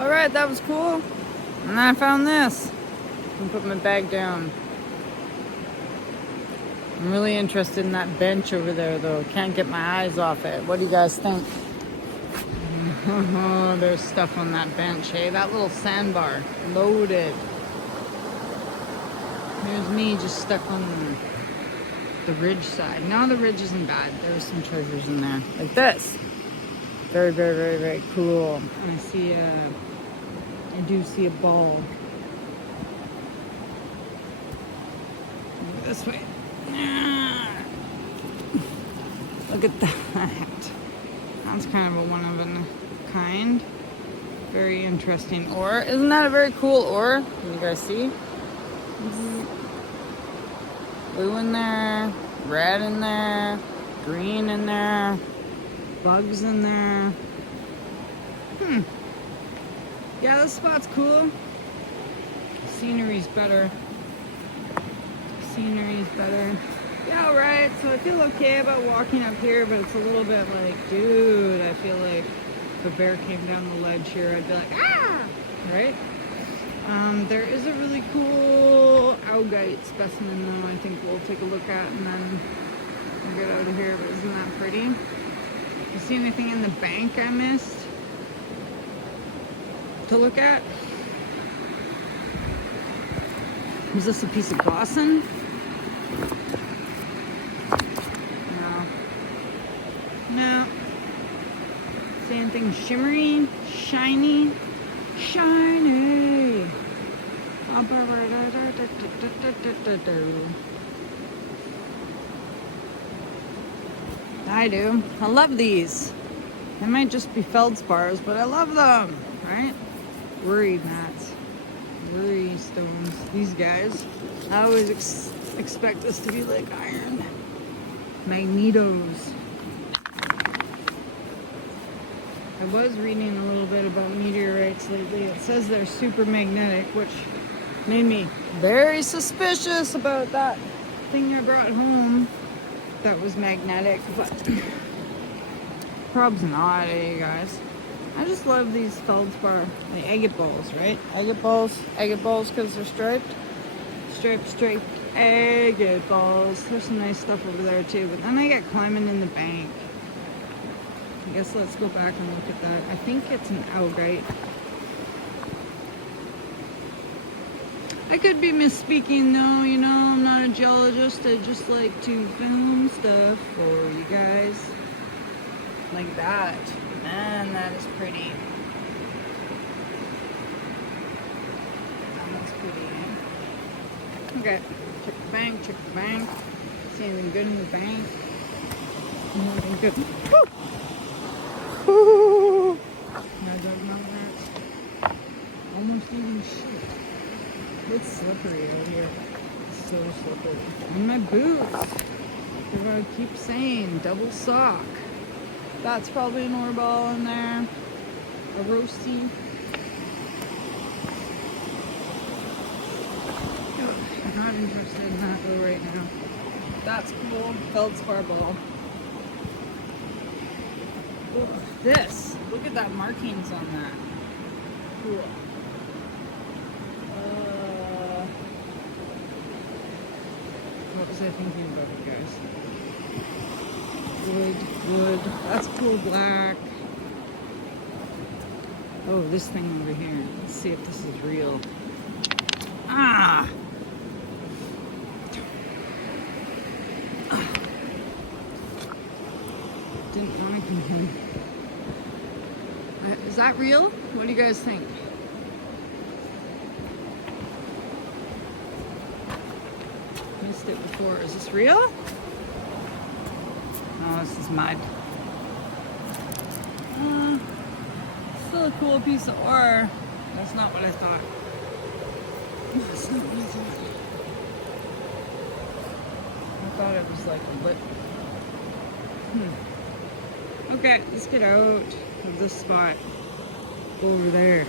All right, that was cool. And then I found this. And put my bag down. I'm really interested in that bench over there, though. Can't get my eyes off it. What do you guys think? Oh, there's stuff on that bench, hey? That little sandbar, loaded. Here's me just stuck on the ridge side. No, the ridge isn't bad. There's some treasures in there, like this. Very, very, very, very cool. And I do see a ball. Move this way. Look at that. That's kind of a one of a kind. Very interesting ore. Isn't that a very cool ore? Can you guys see? Blue in there, red in there, green in there, bugs in there. Yeah, this spot's cool. Scenery's better. Scenery's better. Yeah, right. So I feel okay about walking up here, but it's a little bit like, dude, I feel like if a bear came down the ledge here, I'd be like, ah! Right? There is a really cool augite specimen, though, I think we'll take a look at and then we'll get out of here. But isn't that pretty? You see anything in the bank I missed to look at? Was this a piece of Gossan? No. See anything shimmery, shiny, shiny. I do. I love these. They might just be feldspars, but I love them, right? Worry mats, worry stones. These guys. I always expect this to be like iron. Magnetos. I was reading a little bit about meteorites lately. It says they're super magnetic, which made me very suspicious about that thing I brought home that was magnetic, but probably not, eh, you guys? I just love these feldspar, the agate balls, right? Agate balls because they're striped. Striped agate balls. There's some nice stuff over there too, but then I get climbing in the bank. I guess let's go back and look at that. I think it's an augite. I could be misspeaking though, you know, I'm not a geologist. I just like to film stuff for you guys. Like that. Man, that is pretty. That's pretty. Okay, check the bank, See anything good in the bank? Anything good? Woo! Woo! Almost even shit. It's slippery out here. It's so slippery. And my boots. I keep saying double sock. That's probably an ore ball in there. A roasty. I'm not interested in that though right now. That's cool. Feldspar ball. Oh, this. Look at that markings on that. Cool. What was I thinking about it, guys? Wood. That's cool black. Oh, this thing over here. Let's see if this is real. Ah! Didn't want to continue. Is that real? What do you guys think? Missed it before. Is this real? No, this is mud. Still a cool piece of ore. That's not what I thought. That's not what I thought. I thought it was like a lip. Okay, let's get out of this spot. Go over there.